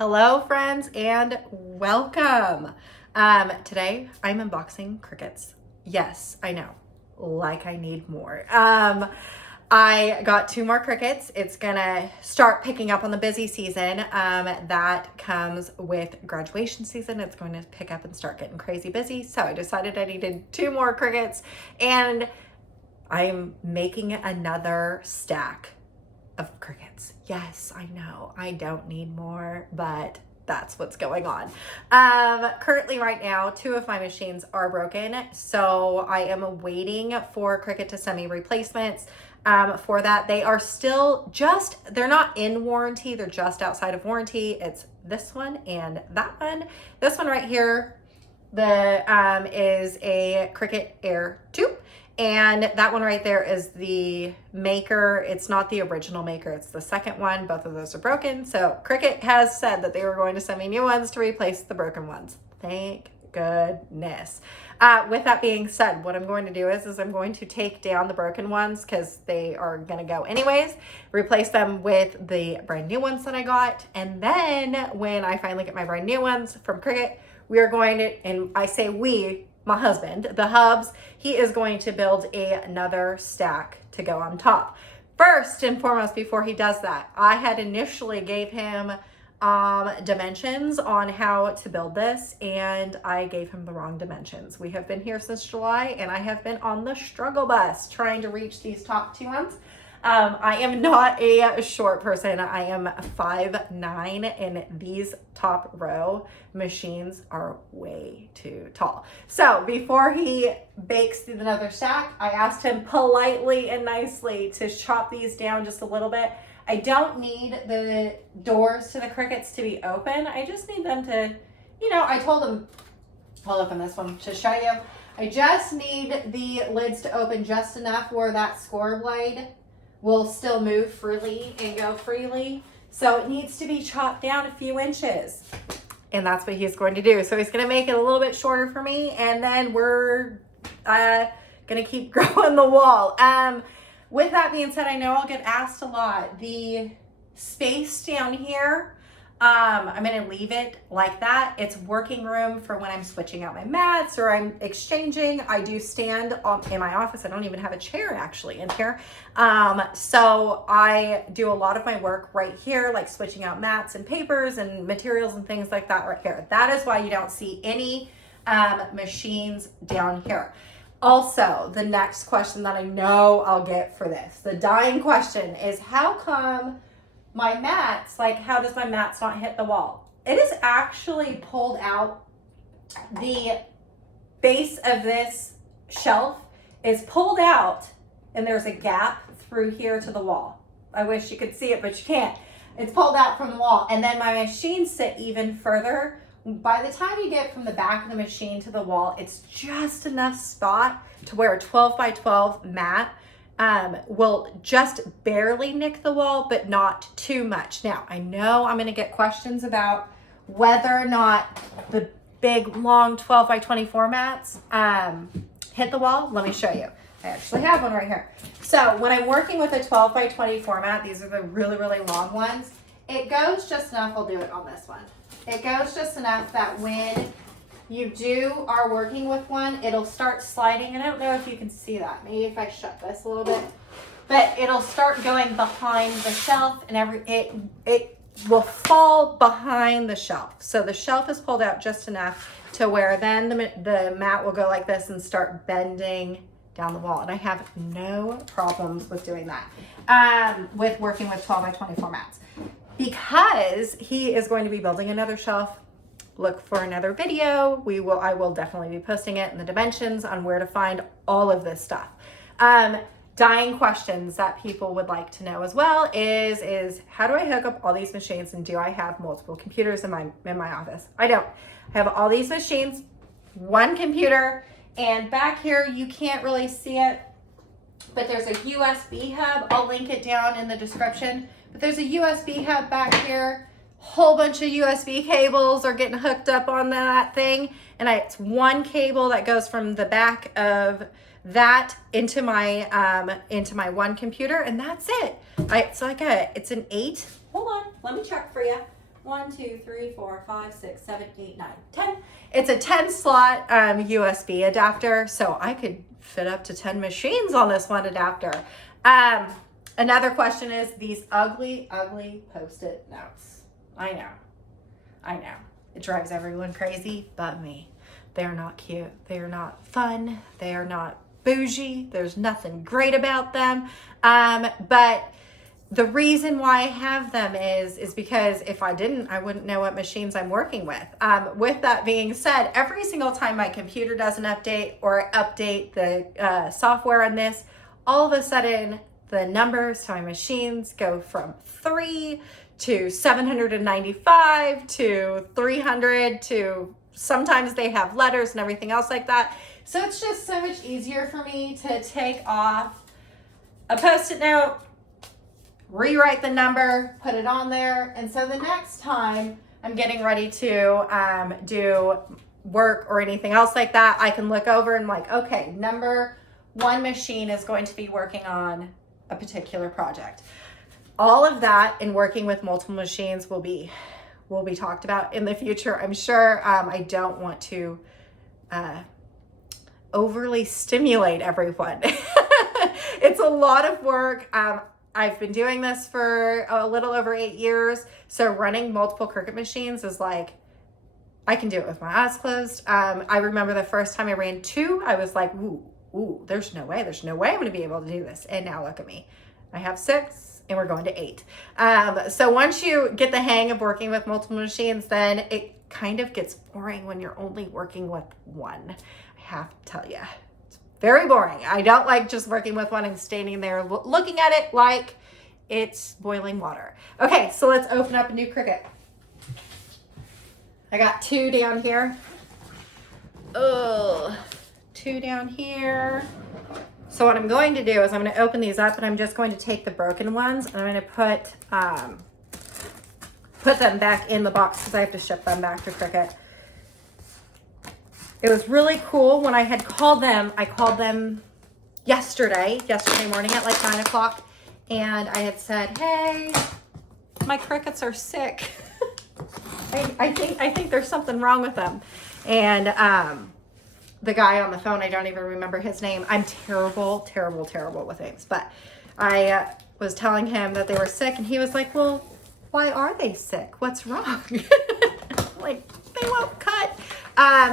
Hello friends and welcome. Today I'm unboxing Cricuts. Yes, I know, like I need more. I got 2 more Cricuts. It's gonna start picking up on the busy season. That comes with graduation season. It's going to pick up and start getting crazy busy. So I decided I needed 2 more Cricuts and I'm making another stack of Cricuts. Yes, I know I don't need more, but that's what's going on. Currently right now, 2 of my machines are broken. So I am waiting for Cricut to send me replacements. For that, they are still they're not in warranty. They're just outside of warranty. It's this one and that one. This one right here, is a Cricut Air 2. And that one right there is the maker. It's not the original maker. It's the second one. Both of those are broken. So Cricut has said that they were going to send me new ones to replace the broken ones. Thank goodness. With that being said, what I'm going to do is I'm going to take down the broken ones because they are going to go anyways, replace them with the brand new ones that I got. And then when I finally get my brand new ones from Cricut, we are going to, and I say we, my husband, the Hubs, he is going to build another stack to go on top. First and foremost, before he does that, I had initially gave him dimensions on how to build this, and I gave him the wrong dimensions. We have been here since July, and I have been on the struggle bus trying to reach these top 2 ones. I am not a short person. I am 5'9", and these top row machines are way too tall. So before he bakes another stack, I asked him politely and nicely to chop these down just a little bit. I don't need the doors to the Cricuts to be open. I just need them to, I told him, I'll open this one to show you. I just need the lids to open just enough where that score blade will still move freely and go freely. So it needs to be chopped down a few inches. And that's what he's going to do. So he's going to make it a little bit shorter for me. And then we're going to keep growing the wall. With that being said, I know I'll get asked a lot. The space down here, I'm going to leave it like that. It's working room for when I'm switching out my mats or I'm exchanging. I do stand in my office. I don't even have a chair actually in here. So I do a lot of my work right here, like switching out mats and papers and materials and things like that right here. That is why you don't see any machines down here. Also, the next question that I know I'll get for this, the dying question is how come my mats, how does my mats not hit the wall? It is actually pulled out. The base of this shelf is pulled out and there's a gap through here to the wall. I wish you could see it, but you can't. It's pulled out from the wall. And then my machines sit even further. By the time you get from the back of the machine to the wall, it's just enough spot to where a 12 by 12 mat will just barely nick the wall, but not too much. Now, I know I'm going to get questions about whether or not the big, long 12 by 24 mats hit the wall. Let me show you. I actually have one right here. So when I'm working with a 12 by 24 mat, these are the really, really long ones. It goes just enough. I'll do it on this one. It goes just enough that when you are working with one, it'll start sliding. And I don't know if you can see that. Maybe if I shut this a little bit. But it'll start going behind the shelf and it will fall behind the shelf. So the shelf is pulled out just enough to where then the mat will go like this and start bending down the wall. And I have no problems with doing that, with working with 12 by 24 mats. Because he is going to be building another shelf, look for another video. I will definitely be posting it and the dimensions on where to find all of this stuff. Dying questions that people would like to know as well is how do I hook up all these machines and do I have multiple computers in my office? I don't. I have all these machines, one computer, and back here you can't really see it, but there's a USB hub. I'll link it down in the description. But there's a USB hub back here. Whole bunch of USB cables are getting hooked up on that thing. And it's one cable that goes from the back of that into my one computer, and that's it. It's an 8. Hold on, let me check for you. 1, 2, 3, 4, 5, 6, 7, 8, 9, 10. It's a 10 slot USB adapter, so I could fit up to 10 machines on this one adapter. Another question is these ugly, ugly Post-it notes. I know. It drives everyone crazy but me. They're not cute. They're not fun. They are not bougie. There's nothing great about them. But the reason why I have them is because if I didn't, I wouldn't know what machines I'm working with. With that being said, every single time my computer does an update or update the software on this, all of a sudden the numbers to my machines go from 3 to 795 to 300 to sometimes they have letters and everything else like that. So it's just so much easier for me to take off a Post-it note, rewrite the number, put it on there. And so the next time I'm getting ready to do work or anything else like that, I can look over and like, okay, number 1 machine is going to be working on a particular project. All of that in working with multiple machines will be talked about in the future, I'm sure. I don't want to overly stimulate everyone. It's a lot of work. I've been doing this for a little over 8 years. So running multiple Cricut machines is like, I can do it with my eyes closed. I remember the first time I ran 2, I was like, ooh, there's no way I'm going to be able to do this. And now look at me. I have 6 and we're going to 8. So once you get the hang of working with multiple machines, then it kind of gets boring when you're only working with one. I have to tell you, it's very boring. I don't like just working with one and standing there looking at it like it's boiling water. Okay, so let's open up a new Cricut. I got 2 down here. 2 down here. So what I'm going to do is I'm going to open these up and I'm just going to take the broken ones and I'm going to put them back in the box because I have to ship them back to Cricut. It was really cool when I had called them. I called them yesterday morning at like 9 o'clock and I had said, hey, my Cricuts are sick. I think there's something wrong with them. And the guy on the phone, I don't even remember his name. I'm terrible with names. But I was telling him that they were sick and he was like, well, why are they sick? What's wrong? Like, they won't cut.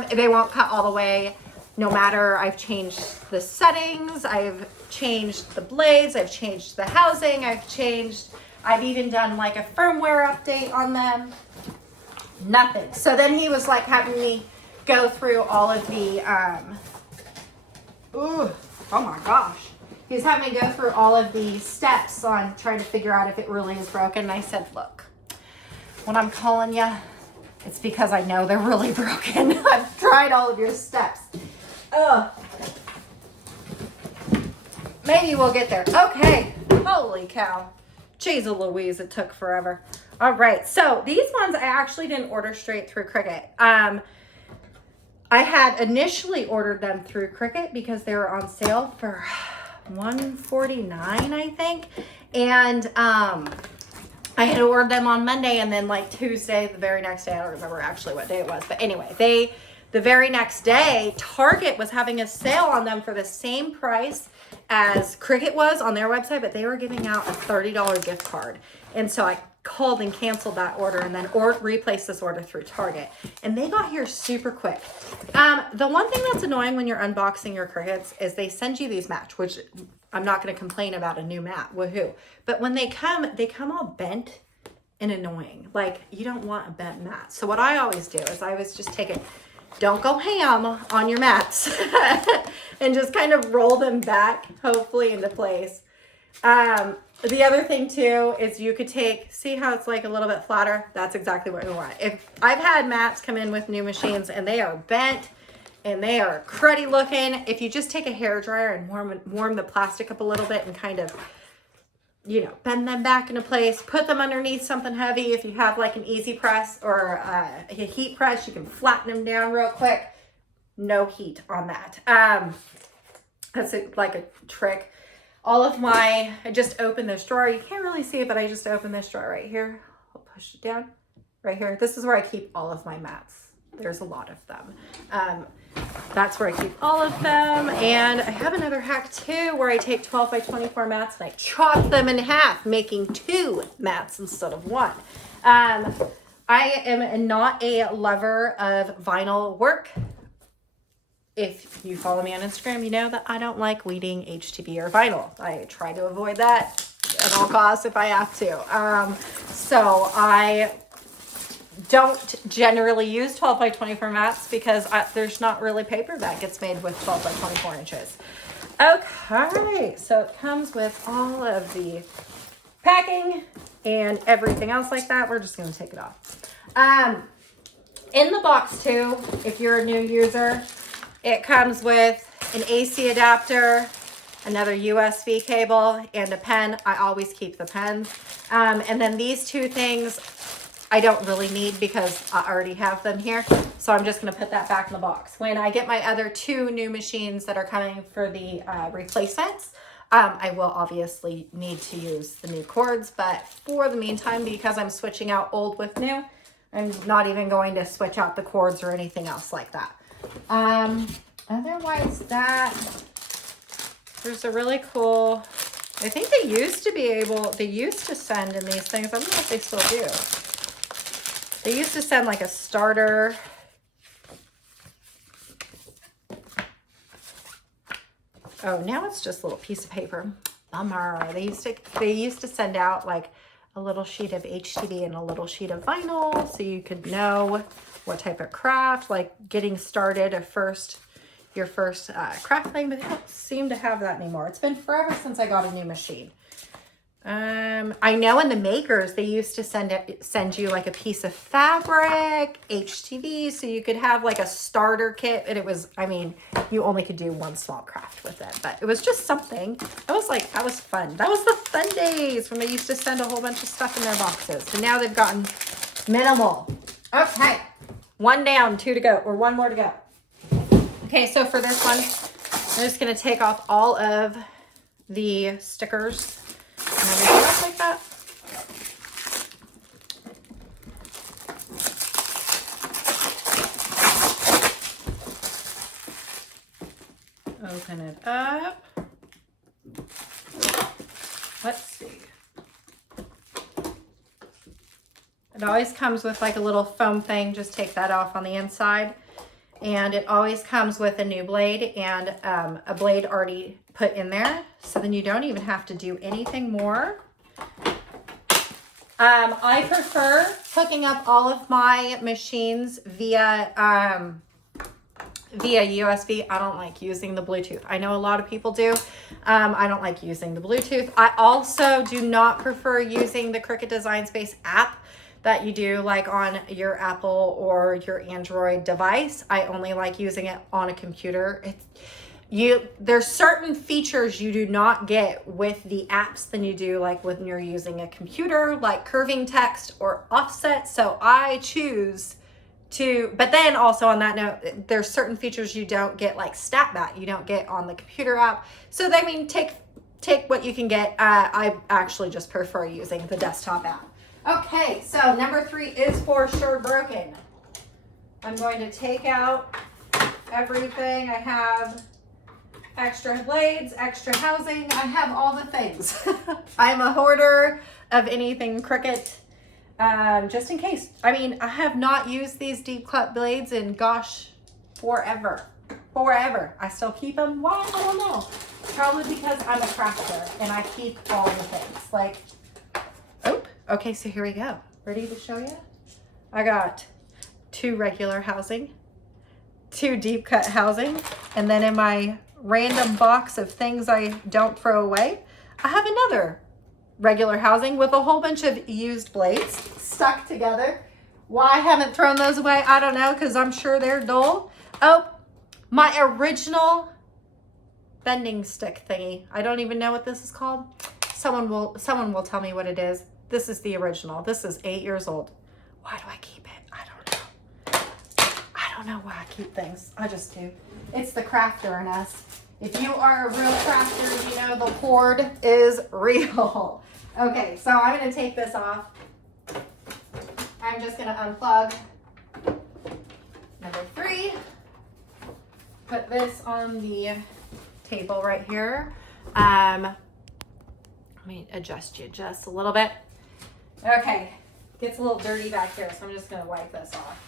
They won't cut all the way. No matter, I've changed the settings. I've changed the blades. I've changed the housing. I've even done like a firmware update on them. Nothing. So then he was like having me go through all of the, oh my gosh. He was having me go through all of the steps on trying to figure out if it really is broken. And I said, look, when I'm calling you, it's because I know they're really broken. I've tried all of your steps. Ugh. Maybe we'll get there. Okay. Holy cow. Jeez Louise, it took forever. All right. So these ones I actually didn't order straight through Cricut. I had initially ordered them through Cricut because they were on sale for $149, I think. And I had ordered them on Monday and then like Tuesday, the very next day, I don't remember actually what day it was. But anyway, the very next day, Target was having a sale on them for the same price as Cricut was on their website, but they were giving out a $30 gift card. And so I called and canceled that order and then replaced this order through Target. And they got here super quick. The one thing that's annoying when you're unboxing your Cricuts is they send you these mats, which I'm not going to complain about a new mat, woohoo. But when they come all bent and annoying. Like, you don't want a bent mat. So what I always do is I always just take it, don't go ham on your mats and just kind of roll them back, hopefully into place. The other thing too is you could see how it's like a little bit flatter? That's exactly what you want. If I've had mats come in with new machines and they are bent and they are cruddy looking, if you just take a hairdryer and warm the plastic up a little bit and kind of, bend them back into place, put them underneath something heavy. If you have like an easy press or a heat press, you can flatten them down real quick. No heat on that. That's like a trick. I just opened this drawer. You can't really see it, but I just opened this drawer right here. I'll push it down right here. This is where I keep all of my mats. There's a lot of them. That's where I keep all of them. And I have another hack too, where I take 12 by 24 mats and I chop them in half, making 2 mats instead of 1. I am not a lover of vinyl work. If you follow me on Instagram, you know that I don't like weeding HTV or vinyl. I try to avoid that at all costs if I have to. So I don't generally use 12 by 24 mats because there's not really paper that gets made with 12 by 24 inches. Okay, so it comes with all of the packing and everything else like that. We're just going to take it off. In the box too, if you're a new user, it comes with an AC adapter, another USB cable, and a pen. I always keep the pens. And then these 2 things I don't really need because I already have them here. So I'm just going to put that back in the box. When I get my other 2 new machines that are coming for the replacements, I will obviously need to use the new cords. But for the meantime, because I'm switching out old with new, I'm not even going to switch out the cords or anything else like that. Otherwise there's a really cool, I think they used to send in these things. I don't know if they still do. They used to send like a starter. Oh, now it's just a little piece of paper. Bummer. They used to send out like a little sheet of HTV and a little sheet of vinyl so you could know what type of craft, like getting started your first craft thing, but they don't seem to have that anymore. It's been forever since I got a new machine. I know in the makers, they used to send you like a piece of fabric, HTV, so you could have like a starter kit. And it was, I mean, you only could do 1 small craft with it, but it was just something. That was fun. That was the fun days when they used to send a whole bunch of stuff in their boxes. So now they've gotten minimal. Okay, 1 down, 2 to go, or 1 more to go. Okay, so for this one, I'm just gonna take off all of the stickers and everything else like that. Open it up. Let's see. It always comes with like a little foam thing. Just take that off on the inside. And it always comes with a new blade and a blade already put in there. So then you don't even have to do anything more. I prefer hooking up all of my machines via USB. I don't like using the Bluetooth. I know a lot of people do. I don't like using the Bluetooth. I also do not prefer using the Cricut Design Space app that you do like on your Apple or your Android device. I only like using it on a computer. There's certain features you do not get with the apps than you do like when you're using a computer, like curving text or offset. So I choose to, but then also on that note, there's certain features you don't get like StatMat, you don't get on the computer app. So I mean, take what you can get. I actually just prefer using the desktop app. Okay, so number 3 is for sure broken. I'm going to take out everything. I have extra blades, extra housing. I have all the things. I'm a hoarder of anything Cricut, just in case. I mean, I have not used these deep cut blades in, gosh, forever. I still keep them. Why? I don't know. Probably because I'm a crafter and I keep all the things. Like, oh. Okay, so here we go. Ready to show you? I got 2 regular housing, 2 deep cut housing, and then in my random box of things I don't throw away, I have another regular housing with a whole bunch of used blades stuck together. Why I haven't thrown those away, I don't know, because I'm sure they're dull. Oh, my original bending stick thingy. I don't even know what this is called. Someone will tell me what it is. This is the original. This is 8 years old. Why do I keep it? I don't know. I don't know why I keep things. I just do. It's the crafter in us. If you are a real crafter, you know the hoard is real. Okay, so I'm going to take this off. I'm I'm just gonna unplug number 3. Put this on the table right here. Let me adjust you just a little bit. Okay, gets a little dirty back here, so I'm just gonna wipe this off.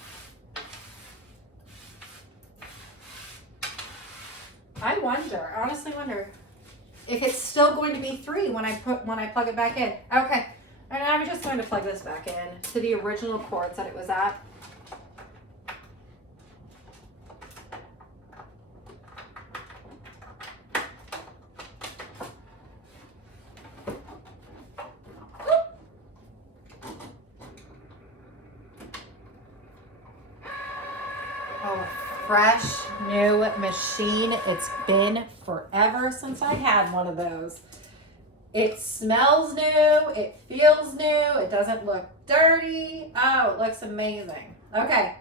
I honestly wonder if it's still going to be 3 when I plug it back in. Okay, and I'm just going to plug this back in to the original cords that it was at. Fresh new machine. It's been forever since I had one of those. It smells new, it feels new, it doesn't look dirty. Oh, it looks amazing. Okay,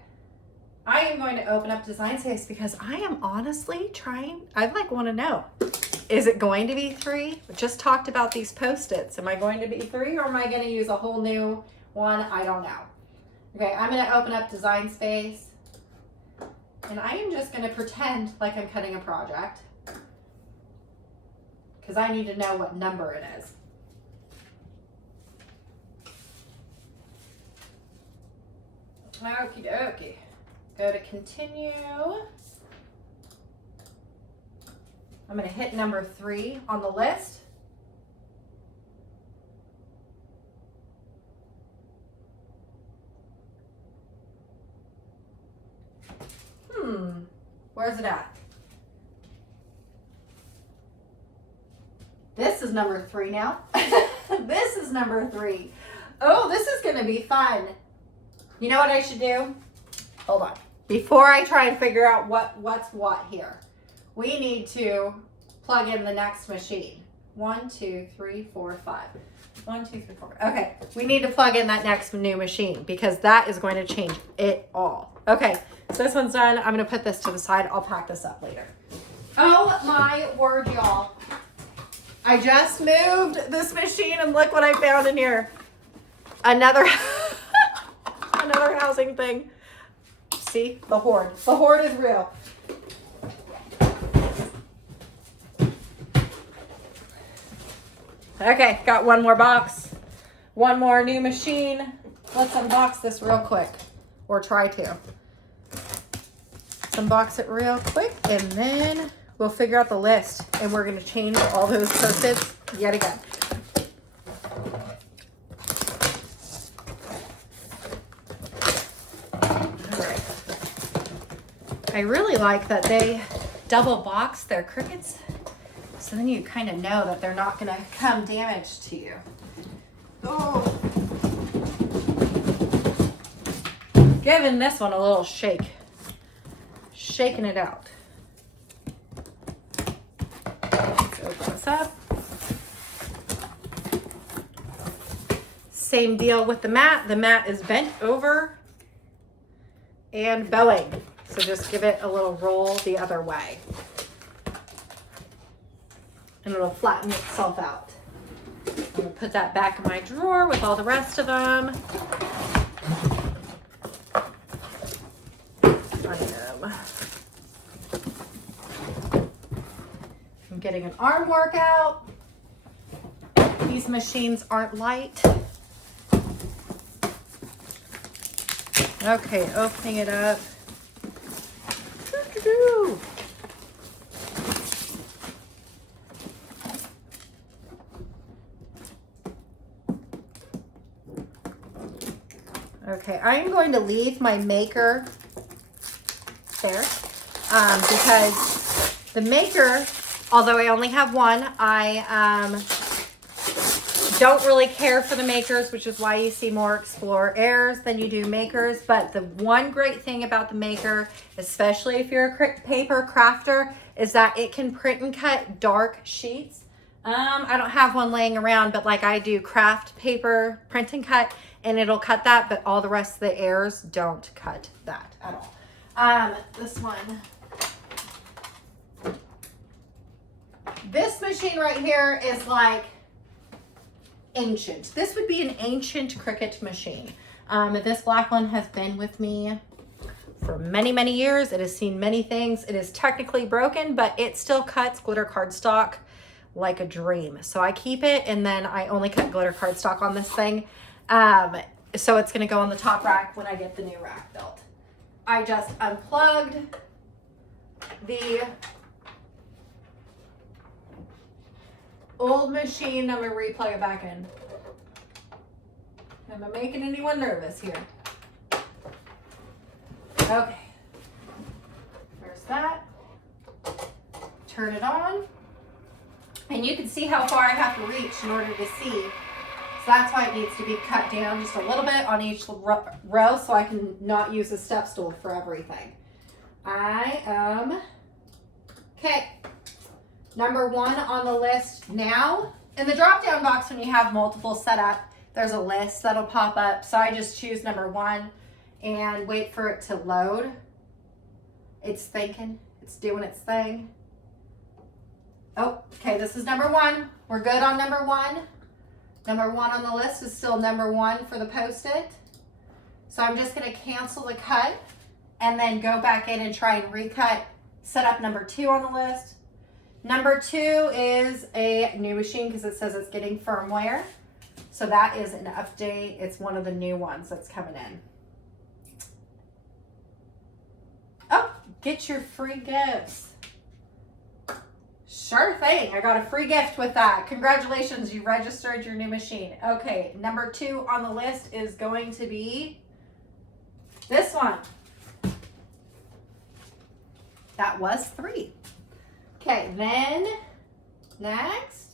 I am going to open up Design Space because I am honestly trying, I want to know, is it going to be 3? We just talked about these Post-its. Am I going to be 3 or am I going to use a whole new one? I don't know. Okay, I'm going to open up Design Space. And I am just going to pretend like I'm cutting a project because I need to know what number it is. Okie dokie. Go to continue. I'm going to hit number 3 on the list. Where's it at? This is number 3 now. This is number 3. Oh, this is gonna be fun. You know what I should do? Hold on. Before I try and figure out what's what here, we need to plug in the next machine. 1, 2, 3, 4, 5. 1, 2, 3, 4. Okay, we need to plug in that next new machine because that is going to change it all. Okay, so this one's done. I'm gonna put this to the side. I'll pack this up later. Oh my word, y'all. I just moved this machine and look what I found in here. Another, another housing thing. See, the hoard. The hoard is real. Okay, got one more box. One more new machine. Let's unbox this real quick, or try to. Let's unbox it real quick, and then we'll figure out the list, and we're gonna change all those Post-its yet again. All right. I really like that they double box their Cricuts, so then you kind of know that they're not gonna come damaged to you. Oh. Giving this one a little shake. Shaking it out. Let's open this up. Same deal with the mat. The mat is bent over and bowing. So just give it a little roll the other way. And it'll flatten itself out. I'm gonna put that back in my drawer with all the rest of them. I'm getting an arm workout. These machines aren't light. Okay, opening it up. Okay, I'm going to leave my maker there because the maker, although I only have one, I don't really care for the makers, which is why you see more Explorer Airs than you do makers. But the one great thing about the maker, especially if you're a paper crafter, is that it can print and cut dark sheets. I don't have one laying around, but like I do craft paper, print and cut, and it'll cut that, but all the rest of the Airs don't cut that at all. This one. This machine right here is like ancient. This would be an ancient Cricut machine. This black one has been with me for many, many years. It has seen many things. It is technically broken, but it still cuts glitter cardstock like a dream. So I keep it, and then I only cut glitter cardstock on this thing. So it's gonna go on the top rack when I get the new rack built. I just unplugged the old machine. I'm gonna replug it back in. Am I making anyone nervous here? Okay. There's that. Turn it on. And you can see how far I have to reach in order to see. So that's why it needs to be cut down just a little bit on each row so I can not use a step stool for everything. Okay. Number 1 on the list now. In the drop-down box, when you have multiple set up, there's a list that'll pop up. So I just choose number 1 and wait for it to load. It's thinking, it's doing its thing. Oh, okay, this is number 1. We're good on number 1. Number 1 on the list is still number 1 for the Post-it. So I'm just gonna cancel the cut and then go back in and try and recut, set up number 2 on the list. Number 2 is a new machine because it says it's getting firmware. So that is an update. It's one of the new ones that's coming in. Oh, get your free gifts. Sure thing. I got a free gift with that. Congratulations, you registered your new machine. Okay, number 2 on the list is going to be this one. That was 3. Okay, then next,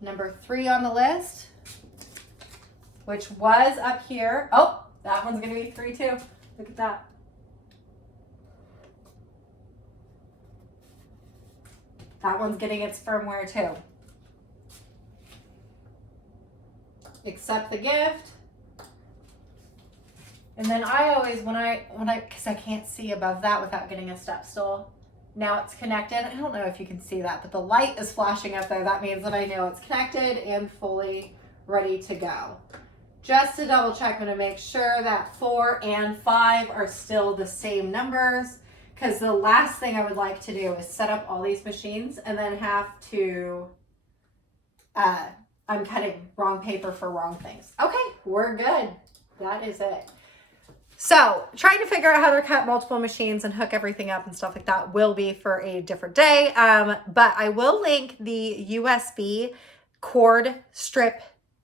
number 3 on the list, which was up here. Oh, that one's gonna be 3 too. Look at that. That one's getting its firmware too. Accept the gift. And then I always, because I can't see above that without getting a step stool. Now it's connected. I don't know if you can see that, but the light is flashing up there. That means that I know it's connected and fully ready to go. Just to double check, I'm gonna make sure that 4 and 5 are still the same numbers, because the last thing I would like to do is set up all these machines and then have to, I'm cutting wrong paper for wrong things. Okay, we're good. That is it. So trying to figure out how to cut multiple machines and hook everything up and stuff like that will be for a different day. But I will link the USB cord strip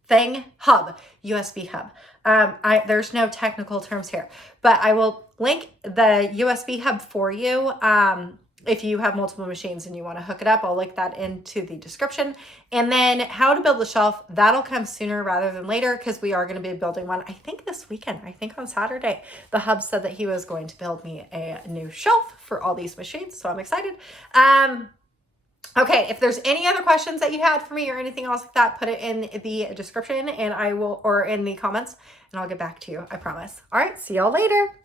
thing hub, USB hub. There's no technical terms here, but I will link the USB hub for you. If you have multiple machines and you want to hook it up, I'll link that into the description. And then how to build the shelf, that'll come sooner rather than later, because we are going to be building one, I think this weekend, I think on Saturday. The hub said that he was going to build me a new shelf for all these machines, so I'm excited. Okay, if there's any other questions that you had for me or anything else like that, put it in the description and I will, or in the comments, and I'll get back to you, I promise. All right, see y'all later.